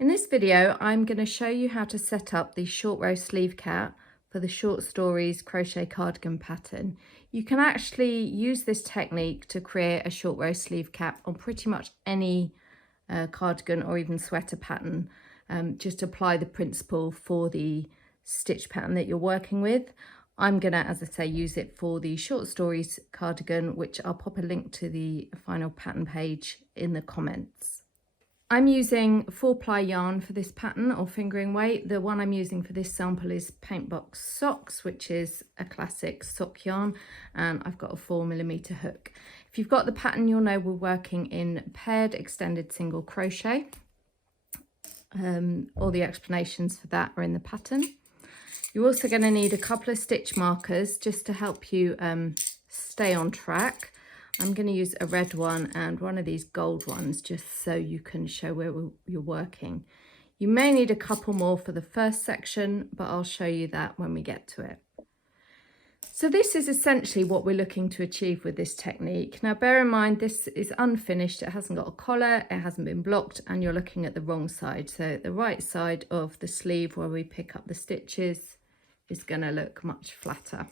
In this video, I'm going to show you how to set up the short row sleeve cap for the Short Stories crochet cardigan pattern. You can actually use this technique to create a short row sleeve cap on pretty much any cardigan or even sweater pattern. Just apply the principle for the stitch pattern that you're working with. I'm going to, as I say, use it for the Short Stories cardigan, which I'll pop a link to the final pattern page in the comments. I'm using 4-ply yarn for this pattern, or fingering weight. The one I'm using for this sample is Paintbox Socks, which is a classic sock yarn, and I've got a 4mm hook. If you've got the pattern, you'll know we're working in paired extended single crochet. All the explanations for that are in the pattern. You're also going to need a couple of stitch markers just to help you stay on track. I'm going to use a red one and one of these gold ones just so you can show where you're working. You may need a couple more for the first section, but I'll show you that when we get to it. So this is essentially what we're looking to achieve with this technique. Now bear in mind this is unfinished, it hasn't got a collar, it hasn't been blocked, and you're looking at the wrong side. So the right side of the sleeve where we pick up the stitches is going to look much flatter.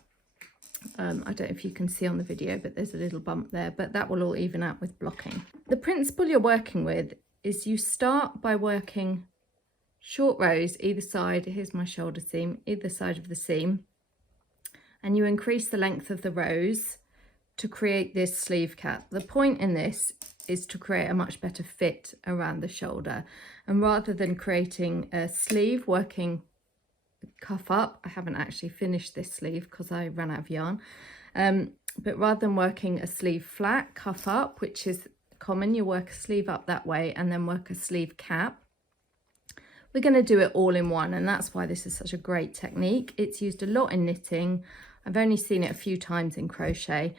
I don't know if you can see on the video, but there's a little bump there, but that will all even out with blocking. The principle you're working with is you start by working short rows either side. Here's my shoulder seam, either side of the seam, and you increase the length of the rows to create this sleeve cap. The point in this is to create a much better fit around the shoulder, and rather than creating a sleeve working cuff up, I haven't actually finished this sleeve because I ran out of yarn, but rather than working a sleeve flat cuff up, which is common, you work a sleeve up that way and then work a sleeve cap. We're going to do it all in one, and that's why this is such a great technique. It's used a lot in knitting. I've only seen it a few times in crochet.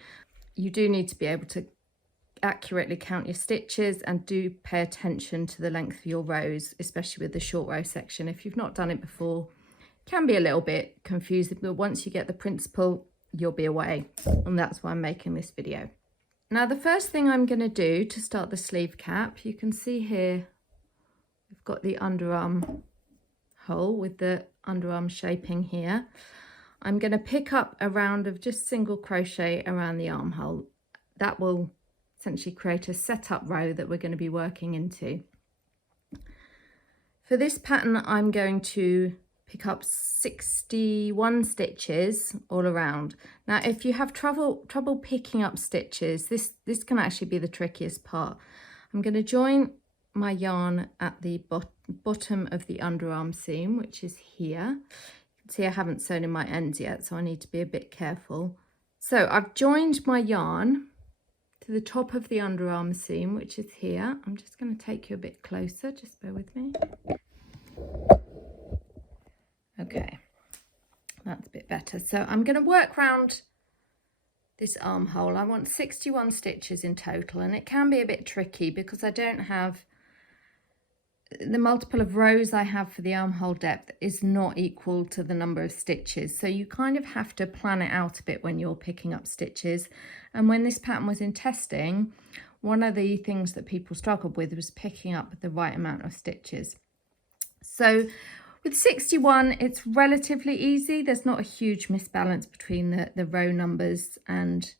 You do need to be able to accurately count your stitches and do pay attention to the length of your rows, especially with the short row section. If you've not done it before, can be a little bit confusing, but once you get the principle, you'll be away, and that's why I'm making this video. Now the first thing I'm going to do to start the sleeve cap, you can see here we've got the underarm hole with the underarm shaping here. I'm going to pick up a round of just single crochet around the armhole. That will essentially create a setup row that we're going to be working into. For this pattern, I'm going to pick up 61 stitches all around. Now if you have trouble picking up stitches, this can actually be the trickiest part. I'm going to join my yarn at the bottom of the underarm seam, which is here. You can see I haven't sewn in my ends yet, so I need to be a bit careful. So I've joined my yarn to the top of the underarm seam, which is here. I'm just going to take you a bit closer, just bear with me. Okay, that's a bit better. So I'm going to work round this armhole. I want 61 stitches in total, and it can be a bit tricky because I don't have the multiple of rows I have for the armhole depth is not equal to the number of stitches. So you kind of have to plan it out a bit when you're picking up stitches. And when this pattern was in testing, one of the things that people struggled with was picking up the right amount of stitches. So with 61, it's relatively easy. There's not a huge misbalance between the row numbers and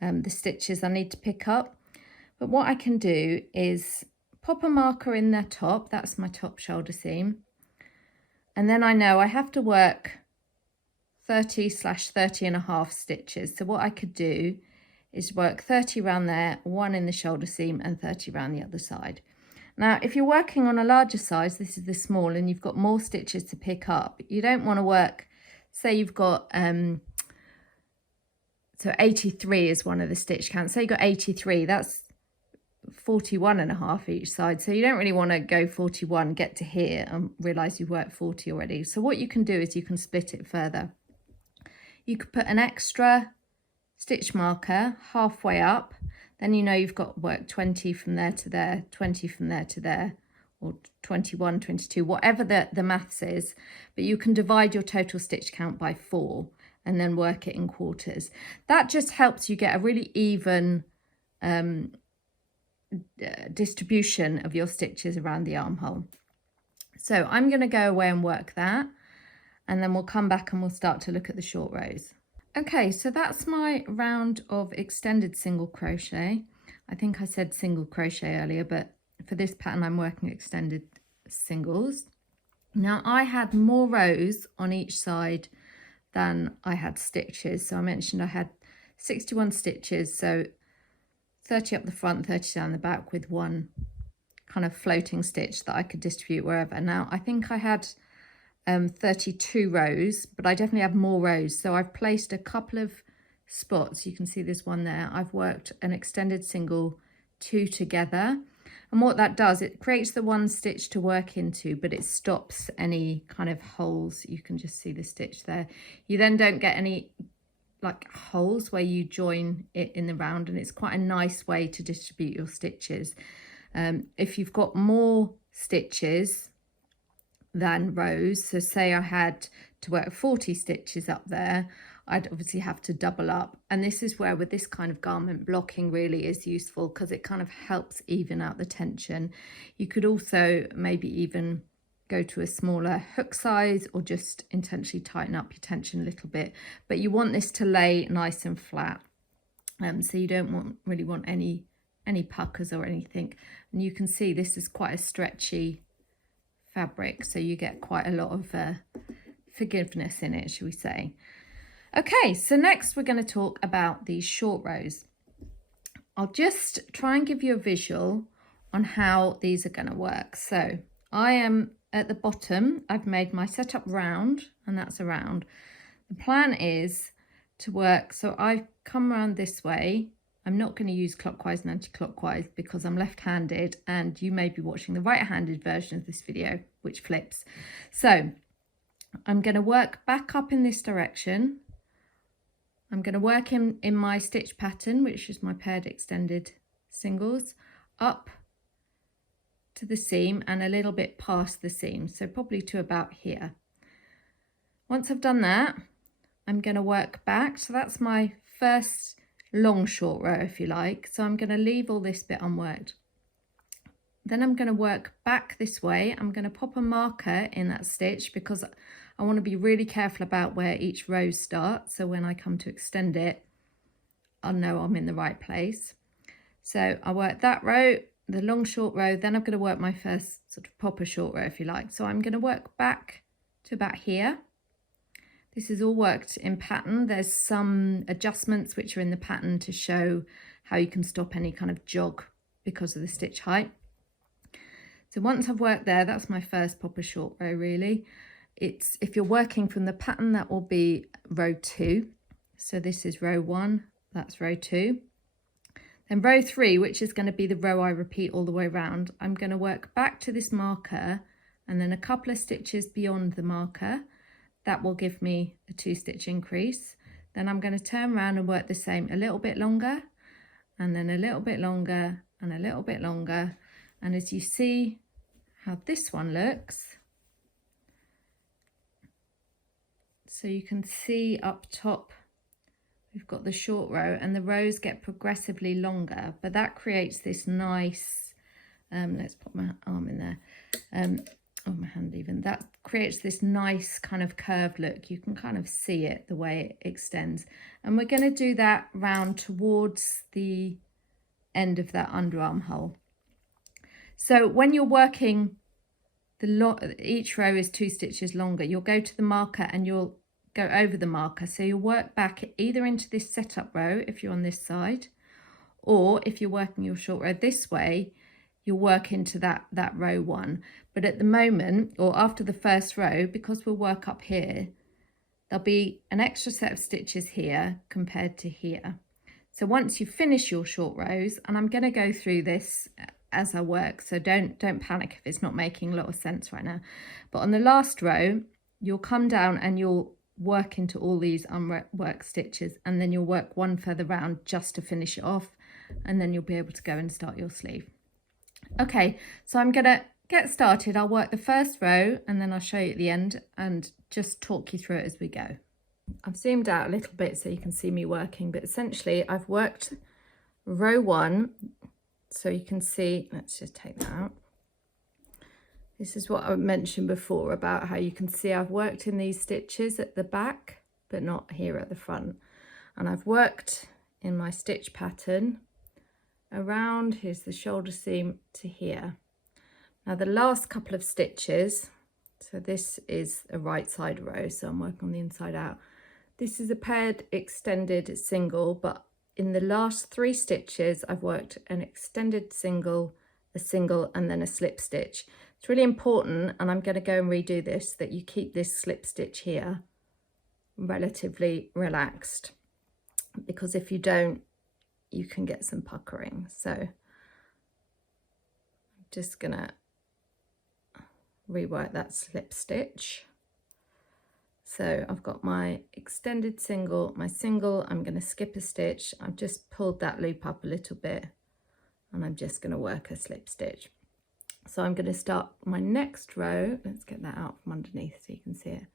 the stitches I need to pick up. But what I can do is pop a marker in the top. That's my top shoulder seam. And then I know I have to work 30/30.5 stitches. So what I could do is work 30 around there, 1 in the shoulder seam, and 30 around the other side. Now, if you're working on a larger size, this is the small, and you've got more stitches to pick up, you don't want to work, say you've got, so 83 is one of the stitch counts. Say you've got 83, that's 41.5 each side. So you don't really want to go 41, get to here and realise you've worked 40 already. So what you can do is you can split it further. You could put an extra stitch marker halfway up. Then you know you've got work 20 from there to there, 20 from there to there, or 21, 22, whatever the maths is. But you can divide your total stitch count by 4 and then work it in quarters. That just helps you get a really even distribution of your stitches around the armhole. So I'm going to go away and work that, and then we'll come back and we'll start to look at the short rows. Okay, so that's my round of extended single crochet. I think I said single crochet earlier, but for this pattern I'm working extended singles. Now I had more rows on each side than I had stitches. So I mentioned I had 61 stitches, so 30 up the front, 30 down the back, with one kind of floating stitch that I could distribute wherever. Now I think I had 32 rows, but I definitely have more rows. So I've placed a couple of spots. You can see there's one there. I've worked an extended single, 2 together. And what that does, it creates the one stitch to work into, but it stops any kind of holes. You can just see the stitch there. You then don't get any like holes where you join it in the round, and it's quite a nice way to distribute your stitches. If you've got more stitches than rows, so say I had to work 40 stitches up there, I'd obviously have to double up. And this is where with this kind of garment, blocking really is useful, because it kind of helps even out the tension. You could also maybe even go to a smaller hook size, or just intentionally tighten up your tension a little bit, but you want this to lay nice and flat, so you don't really want any puckers or anything. And you can see this is quite a stretchy fabric, so you get quite a lot of forgiveness in it, shall we say. Okay, so next we're going to talk about these short rows. I'll just try and give you a visual on how these are going to work. So I am at the bottom, I've made my setup round, and that's a round. The plan is to work, so I've come around this way. I'm not going to use clockwise and anti-clockwise because I'm left-handed, and you may be watching the right-handed version of this video, which flips. So I'm going to work back up in this direction. I'm going to work in my stitch pattern, which is my paired extended singles, up to the seam and a little bit past the seam, so probably to about here. Once I've done that, I'm going to work back. So that's my first long short row, if you like. So I'm going to leave all this bit unworked. Then I'm going to work back this way. I'm going to pop a marker in that stitch because I want to be really careful about where each row starts. So when I come to extend it, I'll know I'm in the right place. So I work that row, the long short row, then I'm going to work my first sort of proper short row, if you like. So I'm going to work back to about here. This is all worked in pattern. There's some adjustments which are in the pattern to show how you can stop any kind of jog because of the stitch height. So once I've worked there, that's my first proper short row really. It's, if you're working from the pattern, that will be row 2. So this is row 1, that's row 2. Then row 3, which is going to be the row I repeat all the way around, I'm going to work back to this marker and then a couple of stitches beyond the marker. That will give me a 2-stitch increase. Then I'm going to turn around and work the same a little bit longer, and then a little bit longer, and a little bit longer. And as you see how this one looks, so you can see up top we've got the short row, and the rows get progressively longer, but that creates this nice, let's put my arm in there, oh, my hand even, that creates this nice kind of curved look. You can kind of see it, the way it extends. And we're going to do that round towards the end of that underarm hole. So when you're working, each row is 2 stitches longer, you'll go to the marker and you'll go over the marker. So you'll work back either into this setup row if you're on this side, or if you're working your short row this way, you'll work into that row 1. But at the moment, or after the first row, because we'll work up here, there'll be an extra set of stitches here compared to here. So once you finish your short rows, and I'm going to go through this as I work, so don't panic if it's not making a lot of sense right now. But on the last row, you'll come down and you'll work into all these unworked stitches, and then you'll work one further round just to finish it off, and then you'll be able to go and start your sleeve. Okay, so I'm gonna get started. I'll work the first row and then I'll show you at the end and just talk you through it as we go. I've zoomed out a little bit so you can see me working, but essentially I've worked row 1, so you can see, let's just take that out. This is what I mentioned before about how you can see I've worked in these stitches at the back, but not here at the front. And I've worked in my stitch pattern around, here's the shoulder seam, to here. Now the last couple of stitches, so this is a right side row, so I'm working on the inside out. This is a paired extended single, but in the last 3 stitches I've worked an extended single, a single, and then a slip stitch. It's really important, and I'm going to go and redo this, that you keep this slip stitch here relatively relaxed, because if you don't, you can get some puckering. So I'm just going to rework that slip stitch. So I've got my extended single, my single, I'm going to skip a stitch. I've just pulled that loop up a little bit, and I'm just going to work a slip stitch. So I'm going to start my next row. Let's get that out from underneath so you can see it.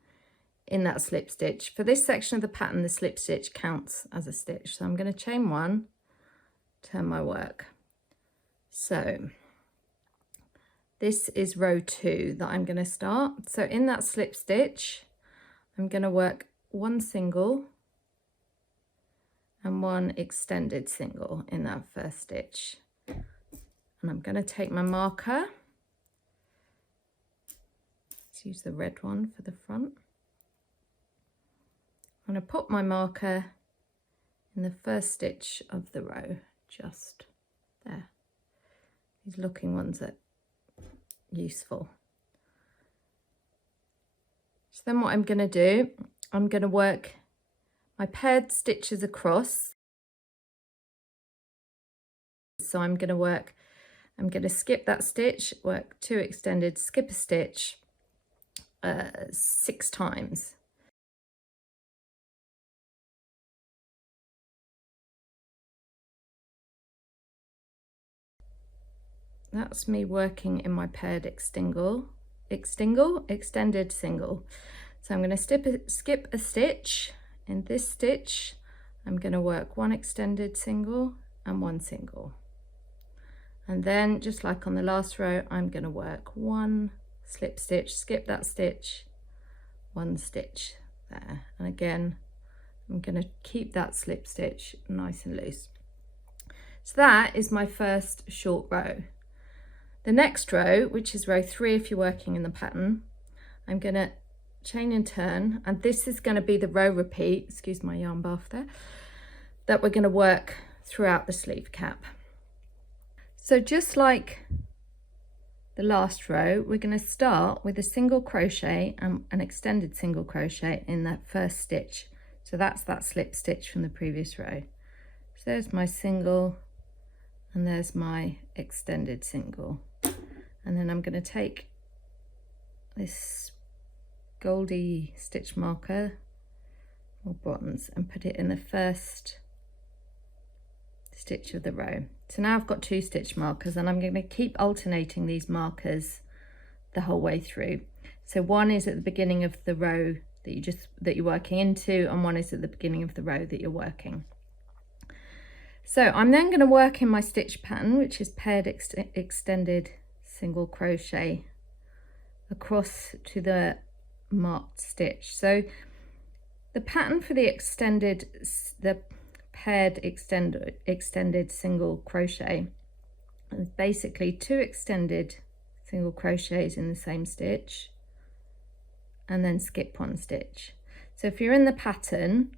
In that slip stitch. For this section of the pattern, the slip stitch counts as a stitch. So I'm going to chain 1, turn my work. So this is row 2 that I'm going to start. So in that slip stitch, I'm going to work 1 single and 1 extended single in that first stitch. And I'm going to take my marker. Let's use the red one for the front. I'm going to put my marker in the first stitch of the row, just there. These looking ones are useful. So then what I'm going to do, I'm going to work my paired stitches across. So I'm going to skip that stitch, work 2 extended, skip a stitch 6 times. That's me working in my paired extended single. So I'm going to skip a stitch. In this stitch, I'm going to work 1 extended single and 1 single. And then, just like on the last row, I'm going to work 1 slip stitch, skip that stitch, 1 stitch there. And again, I'm going to keep that slip stitch nice and loose. So that is my first short row. The next row, which is row 3 if you're working in the pattern, I'm going to chain and turn, and this is going to be the row repeat, excuse my yarn bath there, that we're going to work throughout the sleeve cap. So just like the last row, we're going to start with a single crochet and an extended single crochet in that first stitch. So that's that slip stitch from the previous row. So there's my single and there's my extended single. And then I'm going to take this goldy stitch marker or bronze and put it in the first stitch of the row. So now I've got 2 stitch markers, and I'm going to keep alternating these markers the whole way through. So one is at the beginning of the row that you're working into, and one is at the beginning of the row that you're working. So I'm then going to work in my stitch pattern, which is paired extended single crochet across to the marked stitch. So the pattern for the paired extended single crochet is basically 2 extended single crochets in the same stitch and then skip 1 stitch. So if you're in the pattern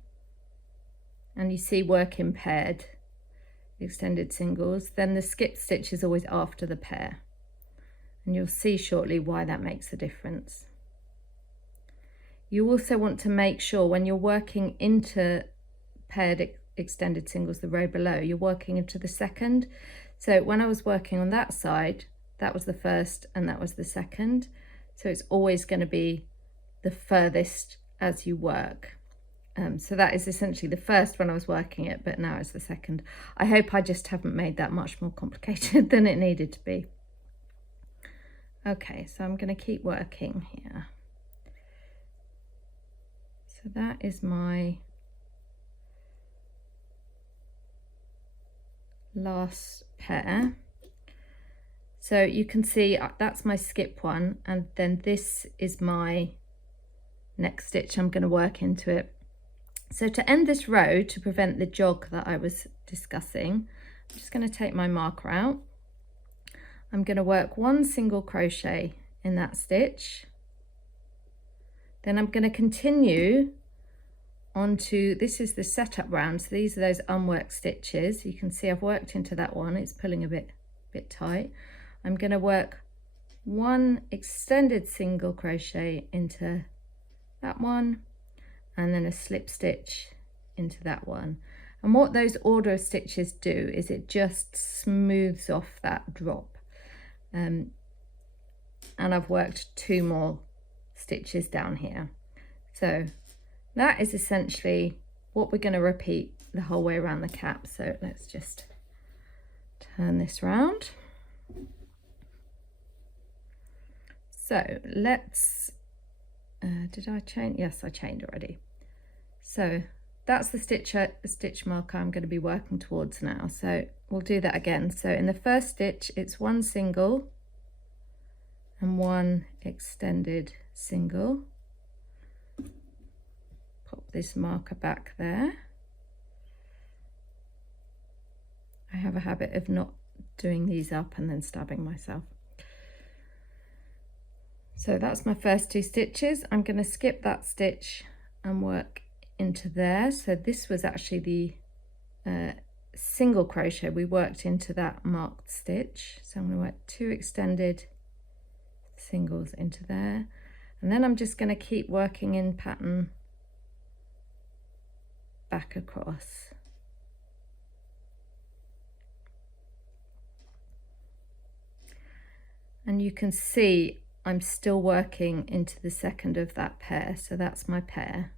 and you see work in paired extended singles, then the skip stitch is always after the pair, and you'll see shortly why that makes a difference. You also want to make sure when you're working into paired extended singles, the row below, you're working into the second. So when I was working on that side, that was the first and that was the second. So it's always going to be the furthest as you work. So that is essentially the first when I was working it, but now it's the second. I hope I just haven't made that much more complicated than it needed to be. Okay, so I'm going to keep working here. So that is my last pair. So you can see that's my skip one, and then this is my next stitch I'm going to work into it. So to end this row, to prevent the jog that I was discussing, I'm just going to take my marker out. I'm going to work 1 single crochet in that stitch. Then I'm going to continue onto, this is the setup round, so these are those unworked stitches. You can see I've worked into that one, it's pulling a bit tight. I'm going to work 1 extended single crochet into that one, and then a slip stitch into that one. And what those order of stitches do is it just smooths off that drop. And I've worked 2 more stitches down here. So that is essentially what we're going to repeat the whole way around the cap. So let's just turn this round. So let's, did I chain? Yes, I chained already. So that's the stitch marker I'm going to be working towards now. So we'll do that again. So in the first stitch, it's 1 single and 1 extended single. Pop this marker back there. I have a habit of not doing these up and then stabbing myself. So that's my first 2 stitches. I'm going to skip that stitch and work into there. So this was actually the single crochet we worked into that marked stitch. So I'm going to work 2 extended singles into there, and then I'm just going to keep working in pattern back across. And you can see I'm still working into the second of that pair, so that's my pair.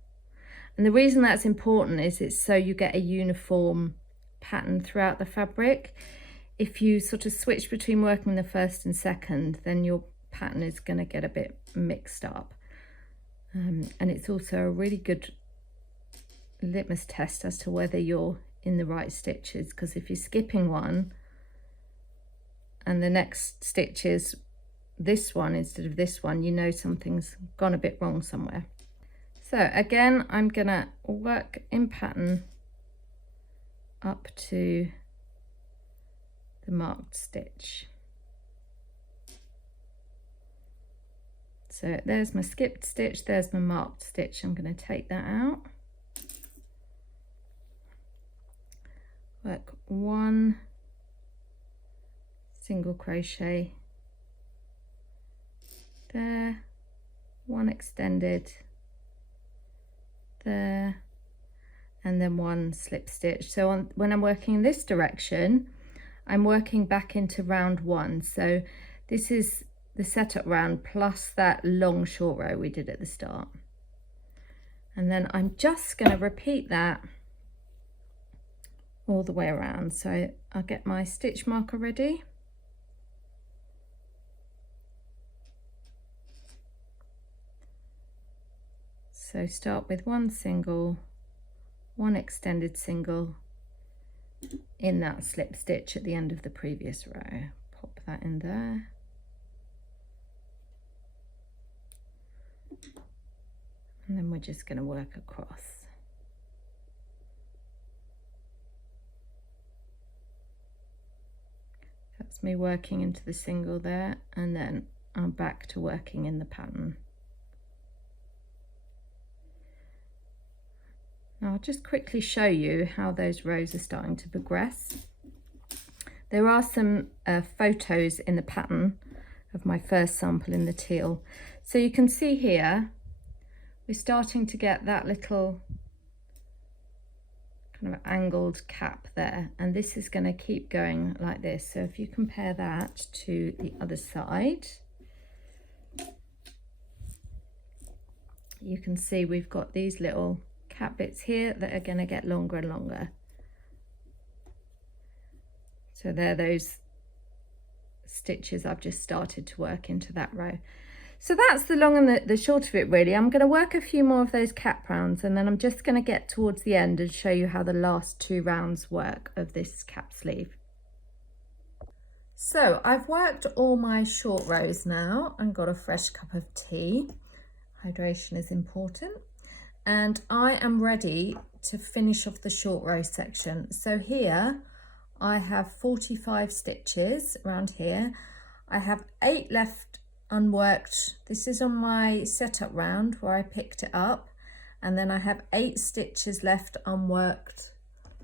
And the reason that's important is it's so you get a uniform pattern throughout the fabric. If you sort of switch between working the first and second, then your pattern is going to get a bit mixed up. And it's also a really good litmus test as to whether you're in the right stitches, because if you're skipping one and the next stitch is this one instead of this one, you know something's gone a bit wrong somewhere. So again, I'm gonna work in pattern up to the marked stitch. So there's my skipped stitch, there's my marked stitch. I'm going to take that out. Work 1 single crochet there, 1 extended there, and then 1 slip stitch. So when I'm working in this direction, I'm working back into round 1. So this is the setup round plus that long short row we did at the start. And then I'm just going to repeat that all the way around. So I'll get my stitch marker ready. So start with 1 single, 1 extended single in that slip stitch at the end of the previous row. Pop that in there. And then we're just going to work across. That's me working into the single there, and then I'm back to working in the pattern. Now I'll just quickly show you how those rows are starting to progress. There are some photos in the pattern of my first sample in the teal. So you can see here, we're starting to get that little kind of angled cap there, and this is going to keep going like this. So if you compare that to the other side, you can see we've got these little cap bits here that are going to get longer and longer. So they're those stitches I've just started to work into that row. So that's the long and the short of it really. I'm going to work a few more of those cap rounds, and then I'm just going to get towards the end and show you how the last 2 rounds work of this cap sleeve. So I've worked all my short rows now and got a fresh cup of tea. Hydration is important. And I am ready to finish off the short row section. So here I have 45 stitches around here. I have 8 left unworked. This is on my setup round where I picked it up. And then I have 8 stitches left unworked.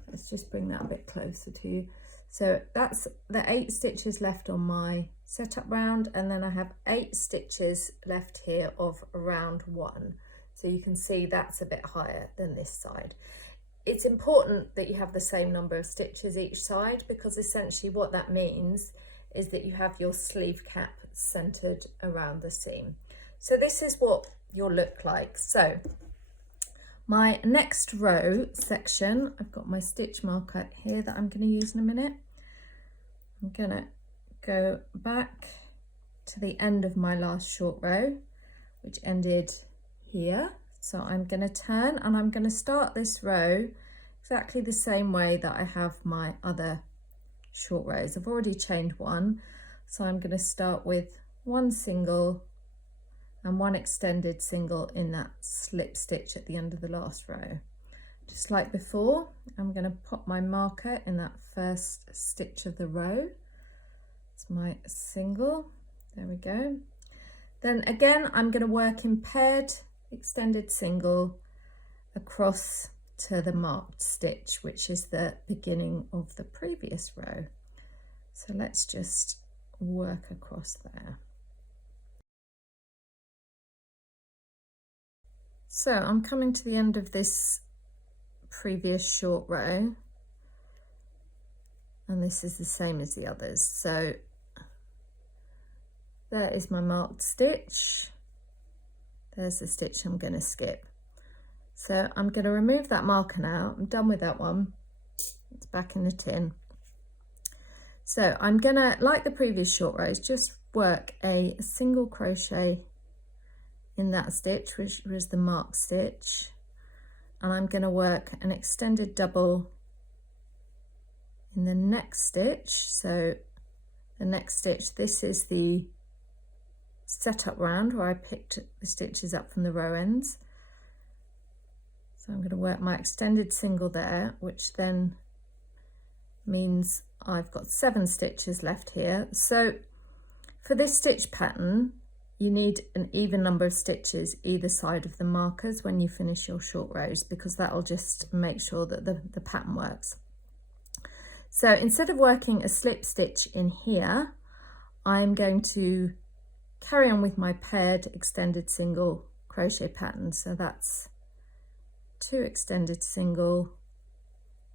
Let's just bring that a bit closer to you. So that's the 8 stitches left on my setup round, and then I have 8 stitches left here of round 1. So you can see that's a bit higher than this side. It's important that you have the same number of stitches each side, because essentially what that means is that you have your sleeve cap centered around the seam. So this is what you'll look like. So my next row section, I've got my stitch marker here that I'm going to use in a minute. I'm going to go back to the end of my last short row, which ended here. So I'm going to turn and I'm going to start this row exactly the same way that I have my other short rows. I've already chained one, so I'm going to start with 1 single and 1 extended single in that slip stitch at the end of the last row. Just like before, I'm going to pop my marker in that first stitch of the row. It's my single, there we go. Then again, I'm going to work in paired extended single across to the marked stitch, which is the beginning of the previous row. So let's just work across there. So I'm coming to the end of this previous short row, and this is the same as the others. So there is my marked stitch. There's the stitch I'm going to skip. So I'm going to remove that marker now. I'm done with that one. It's back in the tin. So I'm going to, like the previous short rows, just work a single crochet in that stitch, which was the marked stitch, and I'm going to work an extended double in the next stitch. So the next stitch, this is the setup round where I picked the stitches up from the row ends. So I'm going to work my extended single there, which then means I've got 7 stitches left here. So for this stitch pattern, you need an even number of stitches either side of the markers when you finish your short rows, because that'll just make sure that the pattern works. So instead of working a slip stitch in here, I'm going to carry on with my paired extended single crochet pattern. So that's 2 extended single,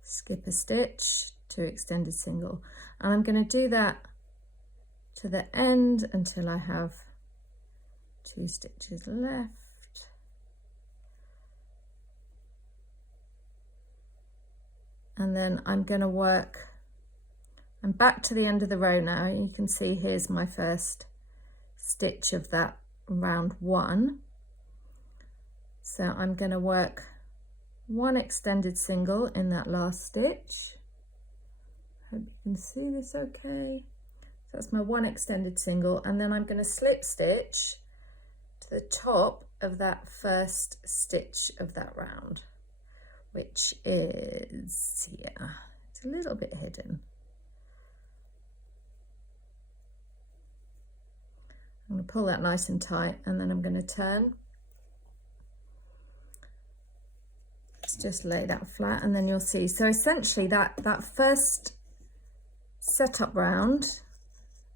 skip a stitch, 2 extended single, and I'm going to do that to the end until I have 2 stitches left. And then I'm going to work, I'm back to the end of the row now. You can see here's my first stitch of that round 1. So I'm going to work 1 extended single in that last stitch. Hope you can see this okay. So that's my 1 extended single, and then I'm going to slip stitch to the top of that first stitch of that round, which is here. It's a little bit hidden. I'm going to pull that nice and tight, and then I'm going to turn. Let's just lay that flat, and then you'll see. So essentially that first setup round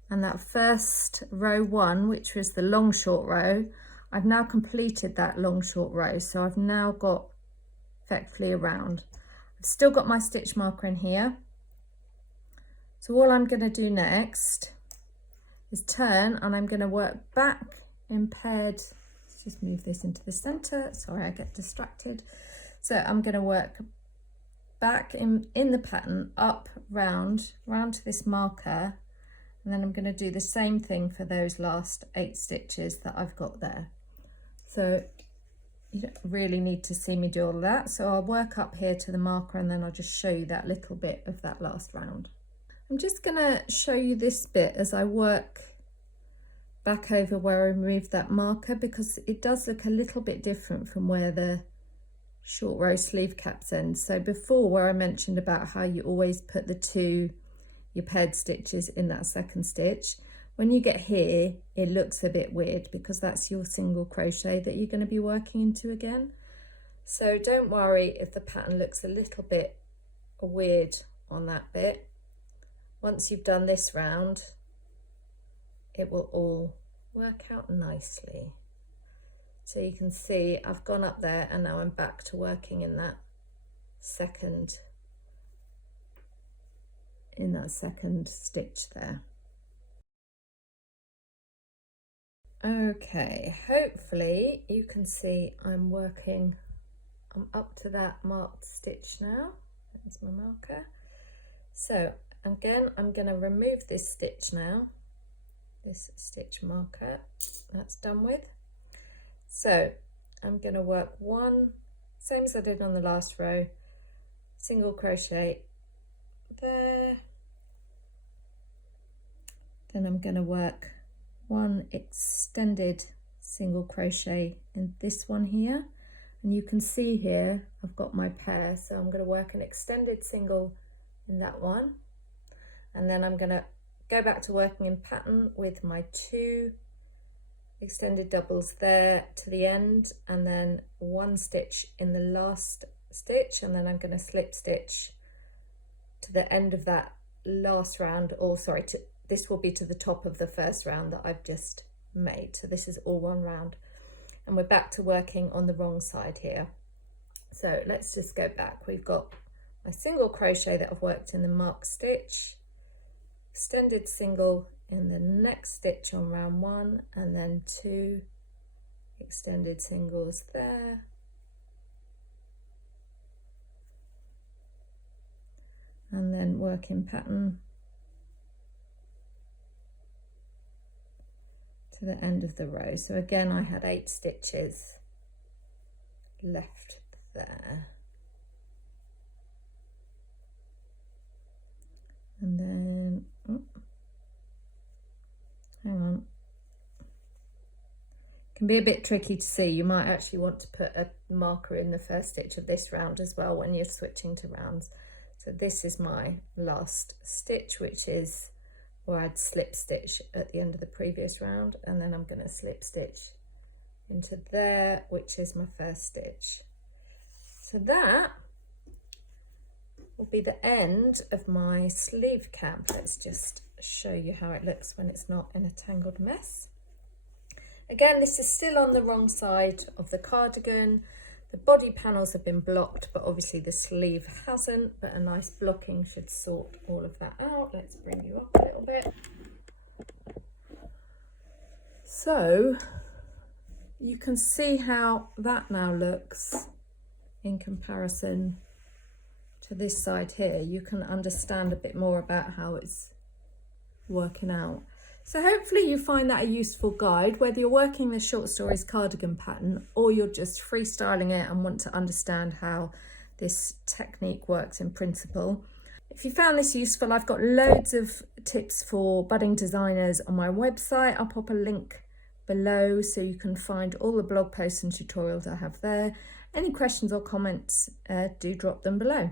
and that first row 1, which was the long short row, I've now completed that long short row. So I've now got effectively a round. I've still got my stitch marker in here. So all I'm going to do next is turn, and I'm going to work back in paired. Let's just move this into the center. Sorry, I get distracted. So I'm going to work back in the pattern, up, round to this marker, and then I'm going to do the same thing for those last 8 stitches that I've got there. So you don't really need to see me do all of that. So I'll work up here to the marker, and then I'll just show you that little bit of that last round. I'm just going to show you this bit as I work back over where I removed that marker, because it does look a little bit different from where the short row sleeve caps end. So before, where I mentioned about how you always put your paired stitches in that second stitch, when you get here it looks a bit weird because that's your single crochet that you're going to be working into again. So don't worry if the pattern looks a little bit weird on that bit. Once you've done this round, it will all work out nicely. So you can see I've gone up there and now I'm back to working in that second stitch there. Okay, hopefully you can see I'm up to that marked stitch now. That's my marker. So again, I'm going to remove this stitch now, this stitch marker, that's done with. So I'm going to work one, same as I did on the last row, single crochet there, then I'm going to work one extended single crochet in this one here, and you can see here I've got my pair, so I'm going to work an extended single in that one, and then I'm going to go back to working in pattern with my 2 extended doubles there to the end, and then 1 stitch in the last stitch, and then I'm going to slip stitch to the end of that last round, or sorry, this will be to the top of the first round that I've just made. So this is all one round, and we're back to working on the wrong side here. So let's just go back. We've got my single crochet that I've worked in the marked stitch, extended single in the next stitch on round 1, and then 2 extended singles there, and then work in pattern to the end of the row. So again, I had 8 stitches left there, and then hang on, it can be a bit tricky to see. You might actually want to put a marker in the first stitch of this round as well when you're switching to rounds. So this is my last stitch, which is where I'd slip stitch at the end of the previous round, and then I'm going to slip stitch into there, which is my first stitch. So that will be the end of my sleeve cap. Let's just show you how it looks when it's not in a tangled mess. Again, this is still on the wrong side of the cardigan. The body panels have been blocked, but obviously the sleeve hasn't, but a nice blocking should sort all of that out. Let's bring you up a little bit. So you can see how that now looks in comparison to this side here. You can understand a bit more about how it's working out. So hopefully you find that a useful guide, whether you're working the short stories cardigan pattern or you're just freestyling it and want to understand how this technique works in principle. If you found this useful, I've got loads of tips for budding designers on my website. I'll pop a link below so you can find all the blog posts and tutorials I have there. Any questions or comments, do drop them below.